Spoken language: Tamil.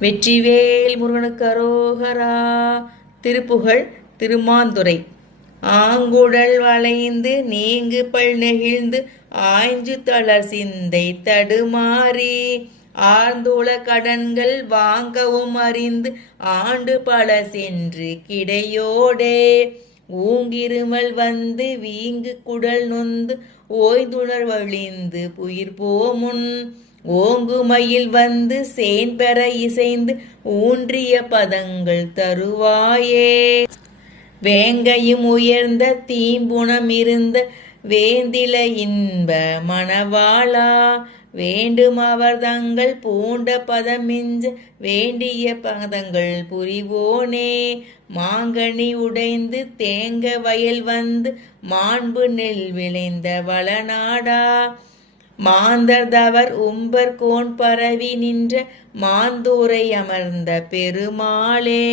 வெற்றிவேல் முருகனுக்கு அரோகரா. திருப்புகழ் திருமாந்துரை ஆங்குடல் வளைந்து நீங்கு பல் நெகிழ்ந்து ஆய்ஞ்சு தளர் சிந்தை தடுமாறி. ஆர்ந்துள கடன்கள் வாங்கவும் அறிந்து ஆண்டு பல சென்று கிடையோடே. ஊங்கிருமல் வந்து வீங்கு குடல் நொந்து ஓய்துணர் வழிந்து புயிர் போமுன். ஓங்குமயில் வந்து சேன் பெற இசைந்து ஊன்றிய பதங்கள் தருவாயே. வேங்கையும் உயர்ந்த தீம்புணம் இருந்த வேந்தில இன்ப மணவாளா வேண்டும் அவர் தங்கள் பூண்ட பதமிஞ்ச வேண்டிய பதங்கள் புரிவோனே. மாங்கனி உடைந்து தேங்க வயல் வந்து மாண்பு நெல் விளைந்த வளநாடா மாந்தர் தவர் உம்பர் கோன் பரவி நின்ற மாந்தூரை அமர்ந்த பெருமாளே.